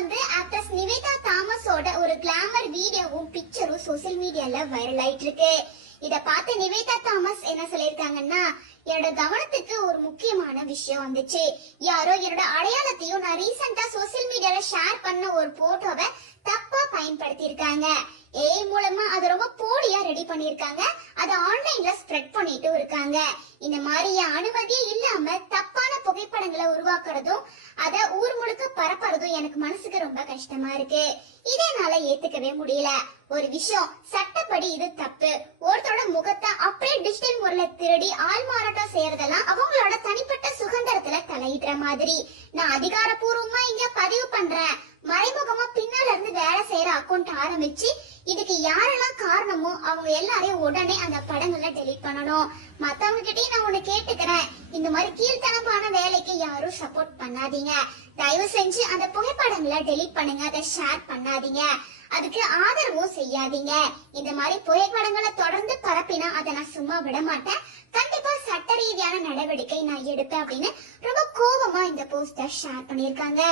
வந்து ஆக்ட்ரஸ் நிவேதா தாமஸோட ஒரு கிளாமர் வீடியோவும் பிக்சரும் சோசியல் மீடியால வைரல் ஆயிட்டு இருக்கு. இத பார்த்து நிவேதா தாமஸ் என்ன சொல்லிருக்காங்கன்னா, என்னோட கவனத்துக்கு ஒரு முக்கியமான விஷயம் வந்துச்சு. யாரோ என்னோட அடையாளத்தையும் நான் ரீசெண்டா சோசியல் மீடியால ஷேர் பண்ண ஒரு போட்டோவை தப்பா பயன்படுத்தி இருக்காங்க. ஏஐ மூலமா அது ரொம்ப போலியா ரெடி பண்ணிருக்காங்க. அதை ஆன்லைன்ல ஸ்ப்ரெட் பண்ணிட்டு இருக்காங்க. இந்த மாதிரி அனுமதியே இல்லாம தப்பான புகைப்படங்களை உருவாக்குறதும் அத ஊர் முழுக்க பரப்புறதும் எனக்கு மனசுக்கு ரொம்ப கஷ்டமா இருக்கு. இதை என்னால ஏத்துக்கவே முடியல. ஒரு விஷயம் சட்டப்படி இது தப்பு. ஒருத்தரோட முகத்தை அப்படியே டிஜிட்டல் முறையில திருடி ஆள் மாறாட்டம் செய்யறதெல்லாம் அவங்களோட தனிப்பட்ட சுதந்திரத்துல தலையிடுற மாதிரி. நான் அதிகாரப்பூர்வமா இங்க பதிவு பண்றேன். மறைமுகமா பின்னால இருந்து வேலை செய்யற அக்கௌண்ட் ஆரம்பிச்சு இதுக்கு யாரெல்லாம் காரணமோ அவங்க எல்லாரையும் உடனே அந்த படங்களை டெலீட் பண்ணணும். மத்தவங்க கிட்டயும் நான் ஒண்ணு கேட்டுக்கிறேன், இந்த மாதிரி கீழ்த்தனமான வேலைக்கு யாரும் சப்போர்ட் பண்ணாதீங்க. தயவு செஞ்சு அந்த புகைப்படங்களை டெலீட் பண்ணுங்க, அதை ஷேர் பண்ணாதீங்க, அதுக்கு ஆதரவும் செய்யாதீங்க. இந்த மாதிரி புகைப்படங்களை தொடர்ந்து பரப்பினா அதை நான் சும்மா விட மாட்டேன். கண்டிப்பா சட்ட ரீதியான நடவடிக்கை நான் எடுப்பேன் அப்படின்னு ரொம்ப கோபமா இந்த போஸ்டர் ஷேர் பண்ணிருக்காங்க.